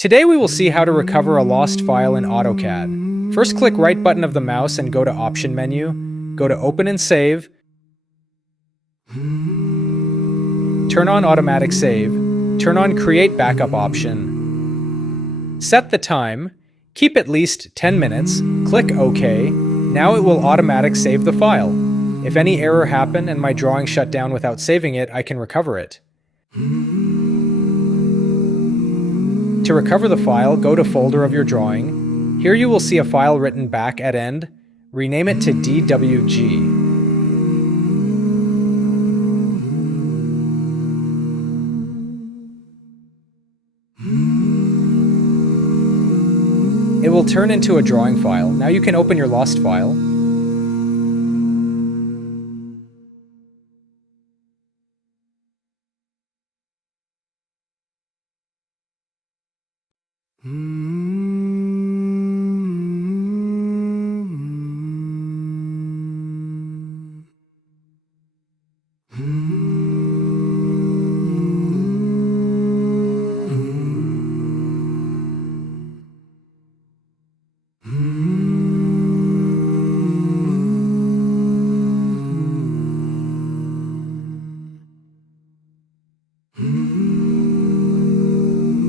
Today we will see how to recover a lost file in AutoCAD. First, click right button of the mouse and go to Option menu. Go to Open and Save. Turn on Automatic Save. Turn on Create Backup option. Set the time. Keep at least 10 minutes. Click OK. Now it will automatic save the file. If any error happened and my drawing shut down without saving it, I can recover it. To recover the file, go to Folder of your drawing. Here you will see a file written back at end. Rename it to DWG. It will turn into a drawing file. Now you can open your lost file.